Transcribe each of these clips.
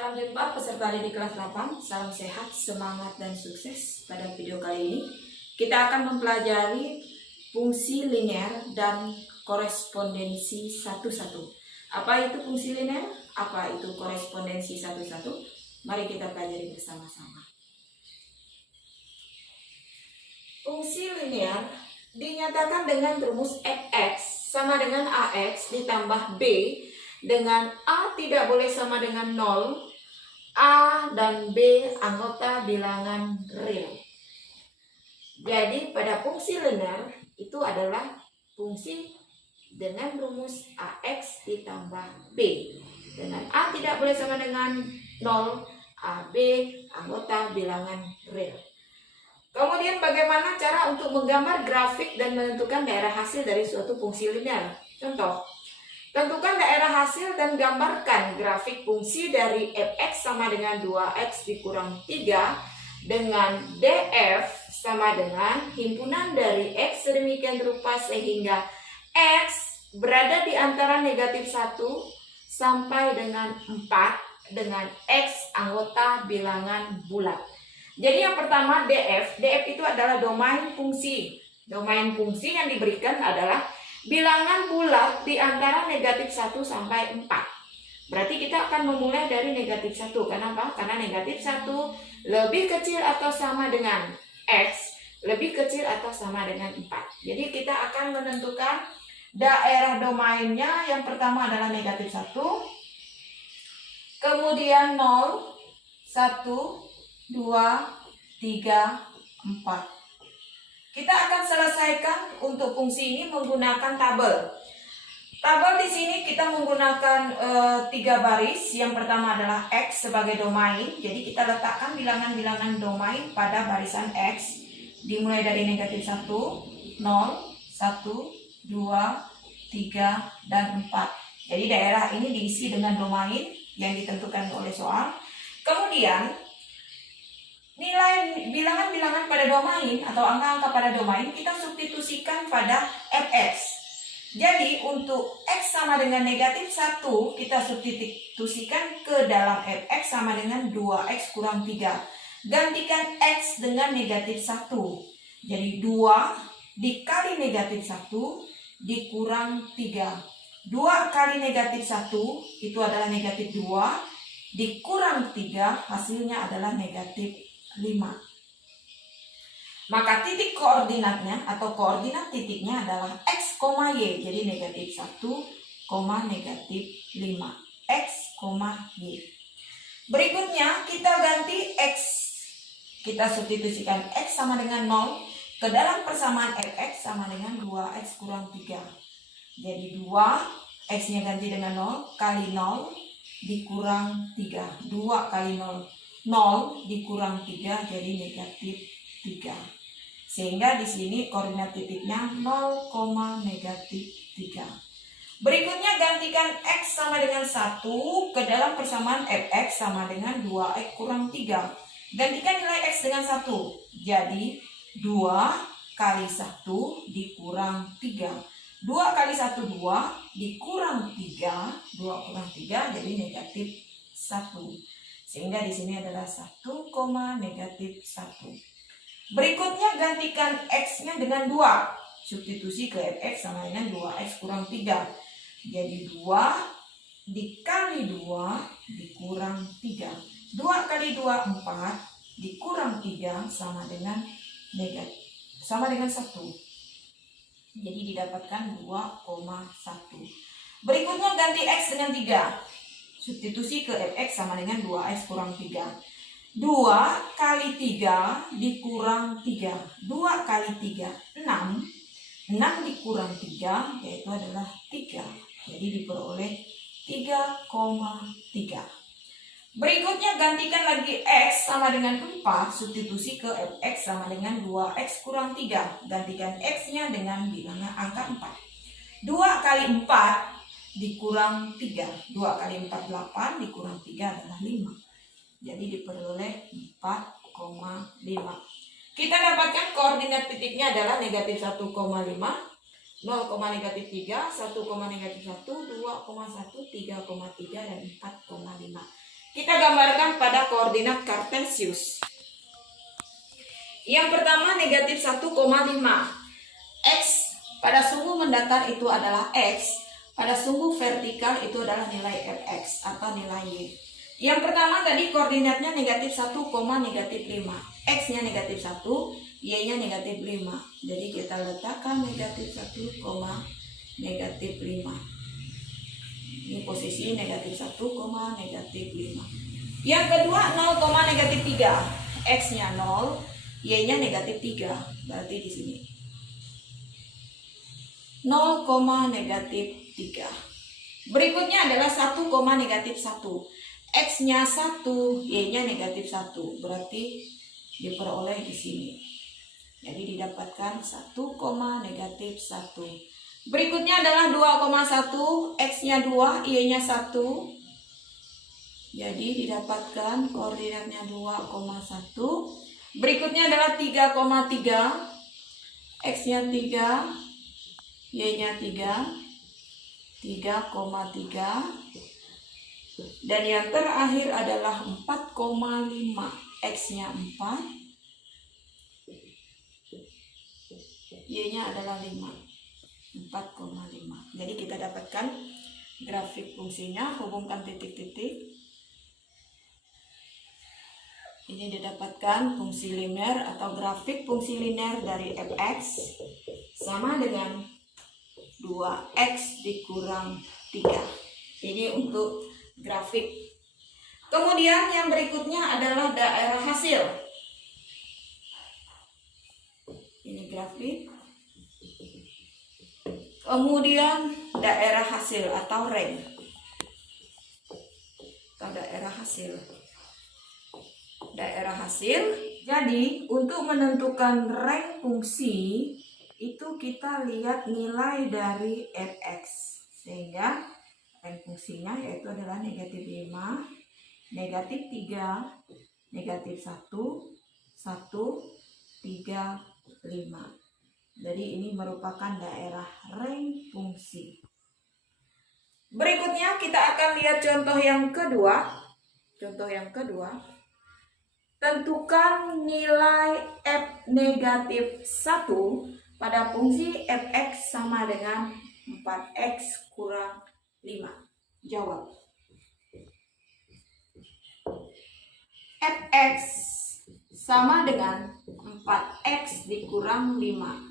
Salam jumpa peserta didik kelas 8, salam sehat, semangat, dan sukses. Pada video kali ini, kita akan mempelajari fungsi linear dan korespondensi satu-satu. Apa itu fungsi linear? Apa itu korespondensi satu-satu? Mari kita pelajari bersama-sama. Fungsi linear dinyatakan dengan rumus fx sama dengan ax ditambah b dengan A tidak boleh sama dengan 0, A dan B anggota bilangan real. Jadi pada fungsi linear itu adalah fungsi dengan rumus AX ditambah B. Dengan A tidak boleh sama dengan 0, AB anggota bilangan real. Kemudian bagaimana cara untuk menggambar grafik dan menentukan daerah hasil dari suatu fungsi linear? Contoh, tentukan daerah hasil dan gambarkan grafik fungsi dari fx sama dengan 2x dikurang 3 dengan df sama dengan himpunan dari x sedemikian rupa sehingga x berada di antara negatif 1 sampai dengan 4 dengan x anggota bilangan bulat. Jadi yang pertama df itu adalah domain fungsi. Domain fungsi yang diberikan adalah bilangan bulat di antara negatif 1 sampai 4. Berarti kita akan memulai dari negatif 1. Kenapa? Karena negatif 1 lebih kecil atau sama dengan X, lebih kecil atau sama dengan 4. Jadi kita akan menentukan daerah domainnya. Yang pertama adalah negatif 1. Kemudian 0, 1, 2, 3, 4. Kita akan selesaikan untuk fungsi ini menggunakan tabel. Tabel di sini kita menggunakan 3 baris. Yang pertama adalah X sebagai domain. Jadi kita letakkan bilangan-bilangan domain pada barisan X. Dimulai dari negatif 1, 0, 1, 2, 3, dan 4. Jadi daerah ini diisi dengan domain yang ditentukan oleh soal. Kemudian nilai bilangan-bilangan pada domain atau angka-angka pada domain kita substitusikan pada fx. Jadi untuk x sama dengan negatif 1 kita substitusikan ke dalam fx sama dengan 2x kurang 3. Gantikan x dengan negatif 1. Jadi 2 dikali negatif 1 dikurang 3. 2 kali negatif 1 itu adalah negatif 2. Dikurang 3 hasilnya adalah negatif 5. Maka titik koordinatnya atau koordinat titiknya adalah x, y. Jadi negatif 1, negatif 5. X, y. Berikutnya kita ganti x. Kita substitusikan x sama dengan 0 ke dalam persamaan fx sama dengan 2x kurang 3. Jadi 2, x-nya ganti dengan 0 kali 0 dikurang 3. 2 kali 0. 0 dikurang 3 jadi negatif 3. Sehingga di sini koordinat titiknya 0, negatif 3. Berikutnya gantikan x sama dengan 1 ke dalam persamaan fx sama dengan 2x kurang 3. Gantikan nilai x dengan 1. Jadi 2 kali 1 dikurang 3. 2 kali 1 2 dikurang 3. 2 kurang 3 jadi negatif 1. Sehingga di sini adalah 1, negatif 1. Berikutnya gantikan x-nya dengan 2. Substitusi ke fx sama dengan 2x kurang 3. Jadi 2 dikali 2 dikurang 3. 2 kali 2 4 dikurang 3 sama dengan 1. Jadi didapatkan 2,1. Berikutnya ganti x dengan 3. Substitusi ke fx sama dengan 2x kurang 3. 2 kali 3 dikurang 3. 2 kali 3, 6. 6 dikurang 3 yaitu adalah 3. Jadi diperoleh 3,3. Berikutnya gantikan lagi x sama dengan 4. Substitusi ke fx sama dengan 2x kurang 3. Gantikan x-nya dengan bilangan angka 4. 2 kali 4 dikurang 3. 2 kali 4 8 dikurang 3 adalah 5. Jadi diperoleh 4,5. Kita dapatkan koordinat titiknya adalah negatif 1,5, 0, negatif 3, 1, negatif 1, 2,1, 3,3 dan 4,5. Kita gambarkan pada koordinat kartesius. Yang pertama negatif 1,5. X pada sumbu mendatar itu adalah X, pada sumbu vertikal itu adalah nilai Fx atau nilai Y. Yang pertama tadi koordinatnya negatif 1, negatif 5. X-nya negatif 1, Y-nya negatif 5. Jadi kita letakkan negatif 1, negatif 5. Ini posisi negatif 1, negatif 5. Yang kedua 0, negatif 3. X-nya 0, Y-nya negatif 3. Berarti di sini 0, negatif 3. Berikutnya adalah 1, negatif 1. X-nya 1, Y-nya negatif 1. Berarti diperoleh di sini. Jadi didapatkan 1, negatif 1. Berikutnya adalah 2,1. X-nya 2, Y-nya 1. Jadi didapatkan koordinatnya 2,1. Berikutnya adalah 3,3. X-nya 3, Y-nya 3. 3,3. Dan yang terakhir adalah 4,5. X-nya 4, Y-nya adalah 5. 4,5. Jadi kita dapatkan grafik fungsinya, hubungkan titik-titik. Ini didapatkan fungsi linear atau grafik fungsi linear dari Fx sama dengan 2x dikurang 3. Ini untuk grafik. Kemudian yang berikutnya adalah daerah hasil. Ini grafik. Kemudian daerah hasil atau rank. Atau daerah hasil. Daerah hasil. Jadi untuk menentukan rank fungsi itu kita lihat nilai dari Fx. Sehingga rank fungsinya yaitu adalah negatif 5, negatif 3, negatif 1, 1, 3, 5. Jadi ini merupakan daerah rank fungsi. Berikutnya kita akan lihat contoh yang kedua. Contoh yang kedua. Tentukan nilai F negatif 1 pada fungsi Fx sama dengan 4x kurang 5. Jawab. Fx sama dengan 4x dikurang 5.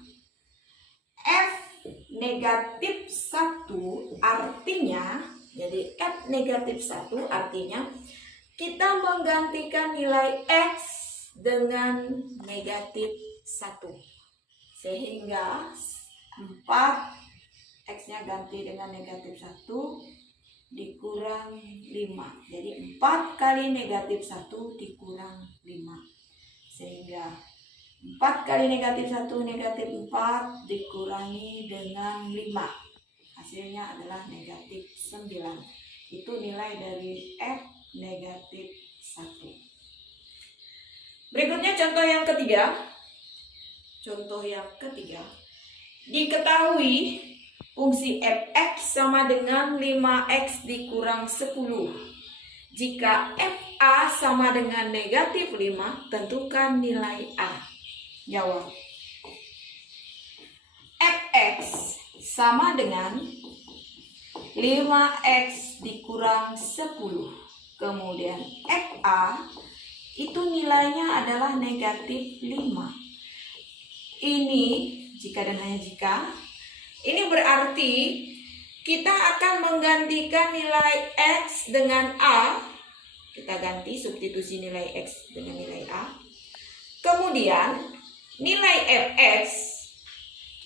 F negatif 1 artinya, jadi F negatif 1 artinya kita menggantikan nilai X dengan negatif 1. Sehingga 4 X-nya ganti dengan negatif 1 dikurang 5. Jadi 4 kali negatif 1 dikurang 5. Sehingga 4 kali negatif 1 negatif 4 dikurangi dengan 5. Hasilnya adalah negatif 9. Itu nilai dari F negatif 1. Berikutnya contoh yang ketiga. Contoh yang ketiga. Diketahui fungsi Fx sama dengan 5x dikurang 10. Jika Fa sama dengan negatif 5, tentukan nilai A. Jawab. Fx sama dengan 5x dikurang 10. Kemudian Fa itu nilainya adalah negatif 5. Ini jika dan hanya jika. Ini berarti kita akan menggantikan nilai X dengan A. Kita ganti substitusi nilai X dengan nilai A. Kemudian nilai Fx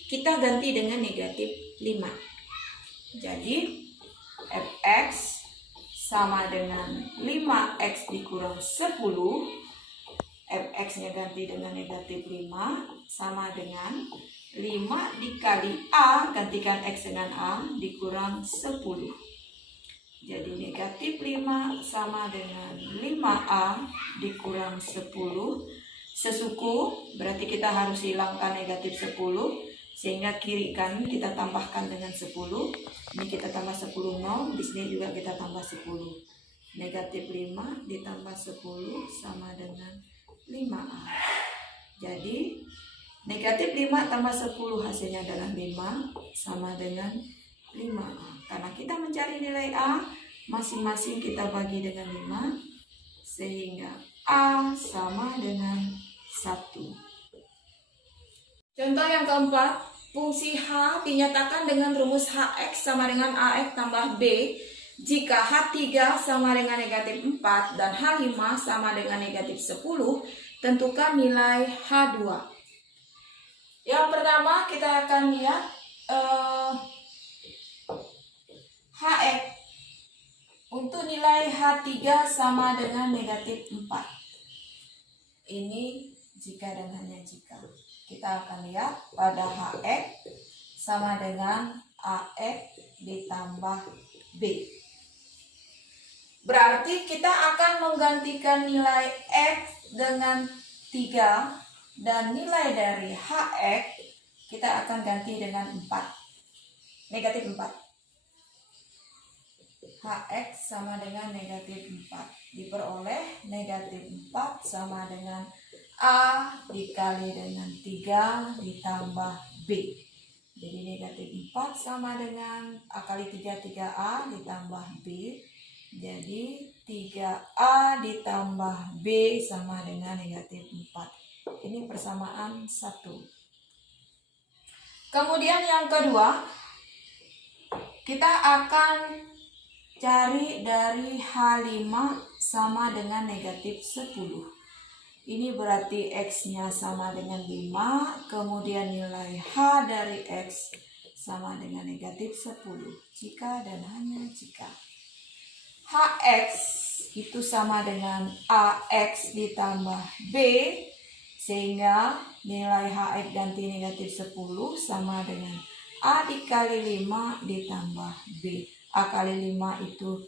kita ganti dengan negatif 5. Jadi Fx sama dengan 5x dikurang 10. Fx-nya ganti dengan negatif 5 sama dengan 5 dikali A, gantikan X dengan A, dikurang 10. Jadi negatif 5 sama dengan 5A dikurang 10. Sesuku, berarti kita harus hilangkan negatif 10. Sehingga kiri kanan kita tambahkan dengan 10. Ini kita tambah 10 0, di sini juga kita tambah 10. Negatif 5 ditambah 10 sama dengan 5A. Jadi negatif 5 tambah 10 hasilnya adalah 5 sama dengan 5A. Karena kita mencari nilai A, masing-masing kita bagi dengan 5, sehingga A sama dengan 1. Contoh yang keempat, fungsi H dinyatakan dengan rumus Hx sama dengan AX tambah B jika H3 sama dengan negatif 4 dan H5 sama dengan negatif 10, tentukan nilai H2. Yang pertama kita akan lihat Hx. Untuk nilai H3 sama dengan negatif 4. Ini jika dan hanya jika. Kita akan lihat pada Hx sama dengan AX ditambah B. Berarti kita akan menggantikan nilai X dengan 3 dan nilai dari Hx kita akan ganti dengan 4. Negatif 4. Hx sama dengan negatif 4. Diperoleh negatif 4 sama dengan A dikali dengan 3 ditambah B. Jadi negatif 4 sama dengan A kali 3, 3A ditambah B. Jadi 3A ditambah B sama dengan negatif 4. Ini persamaan 1. Kemudian yang kedua, kita akan cari dari H5 sama dengan negatif 10. Ini berarti X-nya sama dengan 5, kemudian nilai H dari X sama dengan negatif 10. Jika dan hanya jika Hx itu sama dengan AX ditambah B, sehingga nilai Hx ganti negatif 10 sama dengan A dikali 5 ditambah B. A kali 5 itu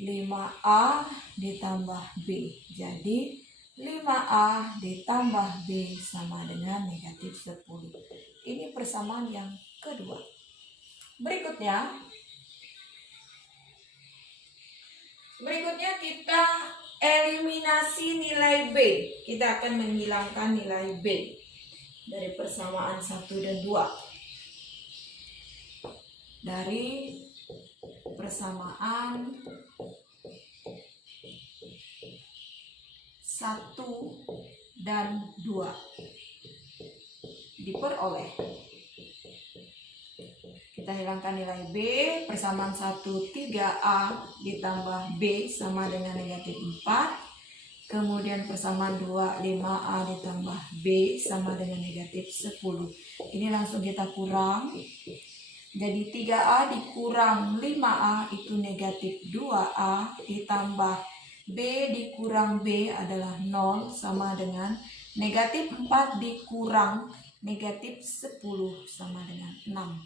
5A ditambah B. Jadi 5A ditambah B sama dengan negatif 10. Ini persamaan yang kedua. Berikutnya kita eliminasi nilai B. Kita akan menghilangkan nilai B dari persamaan 1 dan 2. Dari persamaan 1 dan 2 diperoleh. Kita hilangkan nilai B, persamaan 1 3A ditambah B sama dengan negatif 4. Kemudian persamaan 2 5A ditambah B sama dengan negatif 10. Ini langsung kita kurang. Jadi 3A dikurang 5A itu negatif 2A ditambah B dikurang B adalah 0 sama dengan negatif 4 dikurang negatif 10 sama dengan 6.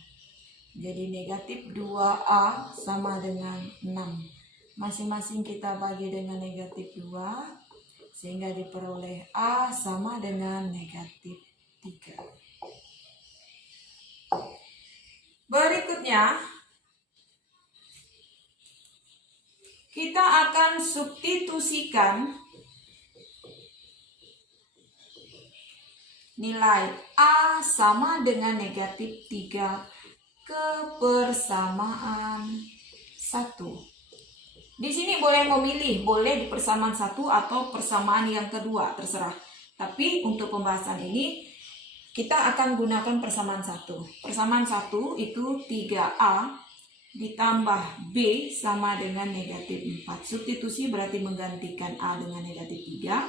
Jadi negatif 2A sama dengan 6. Masing-masing kita bagi dengan negatif 2 sehingga diperoleh A sama dengan negatif 3. Berikutnya kita akan substitusikan nilai A sama dengan negatif 3 ke persamaan 1. Di sini boleh memilih, boleh di persamaan 1 atau persamaan yang kedua, terserah. Tapi untuk pembahasan ini kita akan gunakan persamaan 1. Persamaan 1 itu 3A ditambah B sama dengan negatif 4. Substitusi berarti menggantikan A dengan negatif 3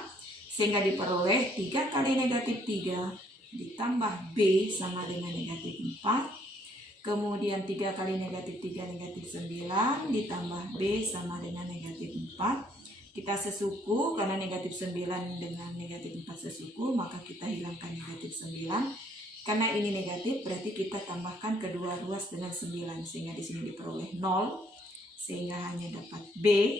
sehingga diperoleh 3 kali negatif 3 ditambah B sama dengan negatif 4. Kemudian 3 kali negatif 3 negatif 9 ditambah B sama dengan negatif 4. Kita sesuku karena negatif 9 dengan negatif 4 sesuku, maka kita hilangkan negatif 9. Karena ini negatif berarti kita tambahkan kedua ruas dengan 9 sehingga di sini diperoleh 0 sehingga hanya dapat B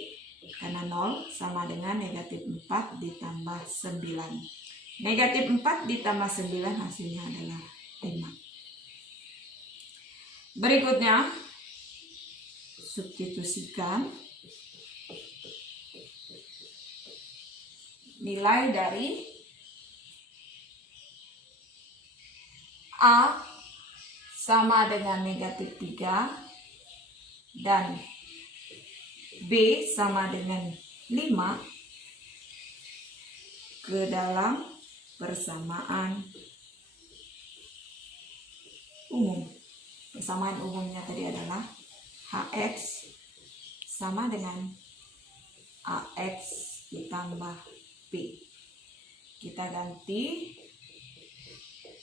karena 0 sama dengan negatif 4 ditambah 9. Negatif 4 ditambah 9 hasilnya adalah 5. Berikutnya, substitusikan nilai dari A sama dengan negatif 3 dan B sama dengan 5 ke dalam persamaan umum. Persamaan umumnya tadi adalah HX sama dengan AX ditambah B. Kita ganti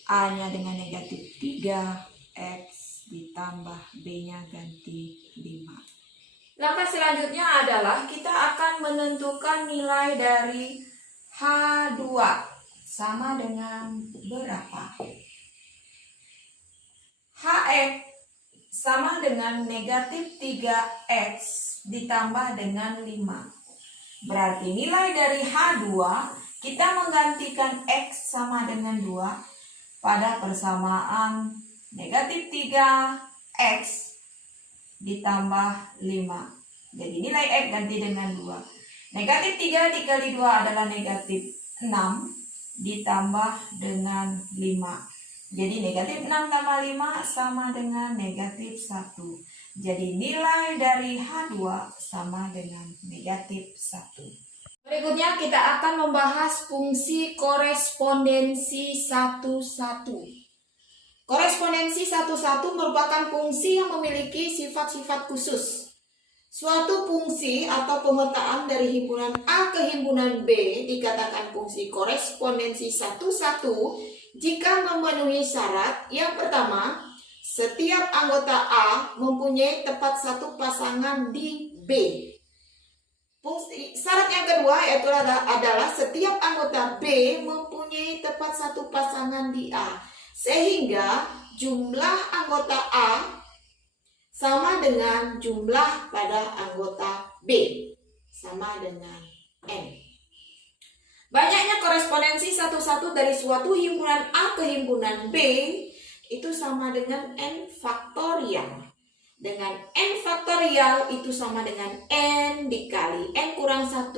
A-nya dengan negatif 3, X ditambah B-nya ganti 5. Langkah selanjutnya adalah kita akan menentukan nilai dari H2 sama dengan berapa? HX sama dengan negatif 3X ditambah dengan 5. Berarti nilai dari H2 kita menggantikan X sama dengan 2 pada persamaan negatif 3X ditambah 5. Jadi nilai X ganti dengan 2. Negatif 3 dikali 2 adalah negatif 6 ditambah dengan 5. Jadi negatif 6 tambah 5 sama dengan negatif 1. Jadi nilai dari H2 sama dengan negatif 1. Berikutnya kita akan membahas fungsi korespondensi 1,1. Korespondensi 1,1 merupakan fungsi yang memiliki sifat-sifat khusus. Suatu fungsi atau pemetaan dari himpunan A ke himpunan B dikatakan fungsi korespondensi 1,1 jika memenuhi syarat. Yang pertama, setiap anggota A mempunyai tepat satu pasangan di B. Syarat yang kedua yaitu adalah setiap anggota B mempunyai tepat satu pasangan di A, sehingga jumlah anggota A sama dengan jumlah pada anggota B, sama dengan N. Banyaknya korespondensi 1,1 dari suatu himpunan A ke himpunan B itu sama dengan N faktorial. Dengan N faktorial itu sama dengan N dikali N kurang 1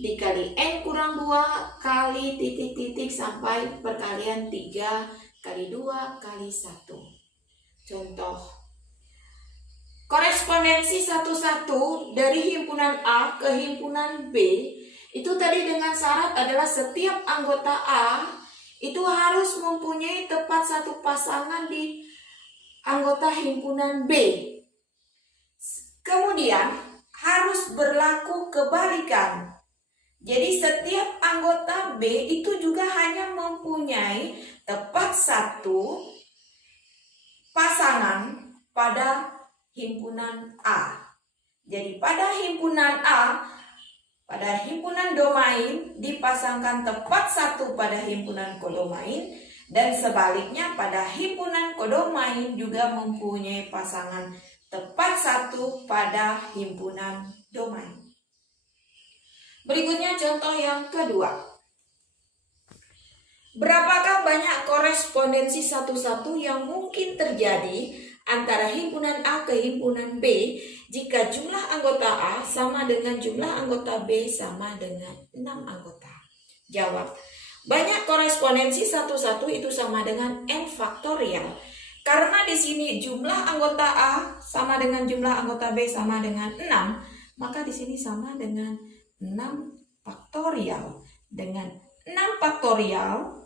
dikali N kurang 2 kali titik-titik sampai perkalian 3 kali 2 kali 1. Contoh, korespondensi 1,1 dari himpunan A ke himpunan B itu tadi dengan syarat adalah setiap anggota A itu harus mempunyai tepat satu pasangan di anggota himpunan B. Kemudian harus berlaku kebalikan. Jadi setiap anggota B itu juga hanya mempunyai tepat satu pasangan pada himpunan A. Jadi pada himpunan A, pada himpunan domain dipasangkan tepat satu pada himpunan kodomain, dan sebaliknya pada himpunan kodomain juga mempunyai pasangan tepat satu pada himpunan domain. Berikutnya contoh yang kedua. Berapakah banyak korespondensi 1,1 yang mungkin terjadi antara himpunan A ke himpunan B jika jumlah anggota A sama dengan jumlah anggota B sama dengan 6 anggota? Jawab, banyak korespondensi 1,1 itu sama dengan N faktorial. Karena di sini jumlah anggota A sama dengan jumlah anggota B sama dengan 6, maka di sini sama dengan 6 faktorial. Dengan 6 faktorial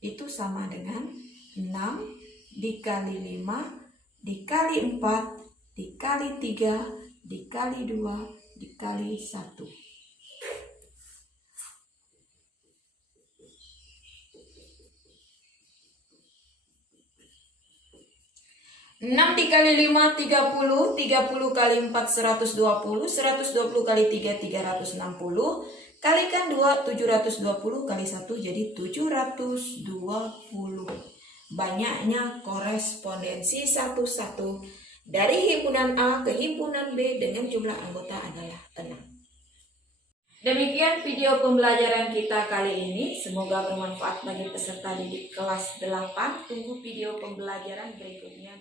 itu sama dengan 6 dikali 5 dikali 4 dikali 3 dikali 2 dikali 1. 6 dikali 5, 30, 30 kali 4, 120, 120 kali 3, 360, kalikan 2, 720, kali 1 jadi 720. Banyaknya korespondensi 1,1 dari himpunan A ke himpunan B dengan jumlah anggota adalah 6. Demikian video pembelajaran kita kali ini. Semoga bermanfaat bagi peserta didik kelas 8. Tunggu video pembelajaran berikutnya.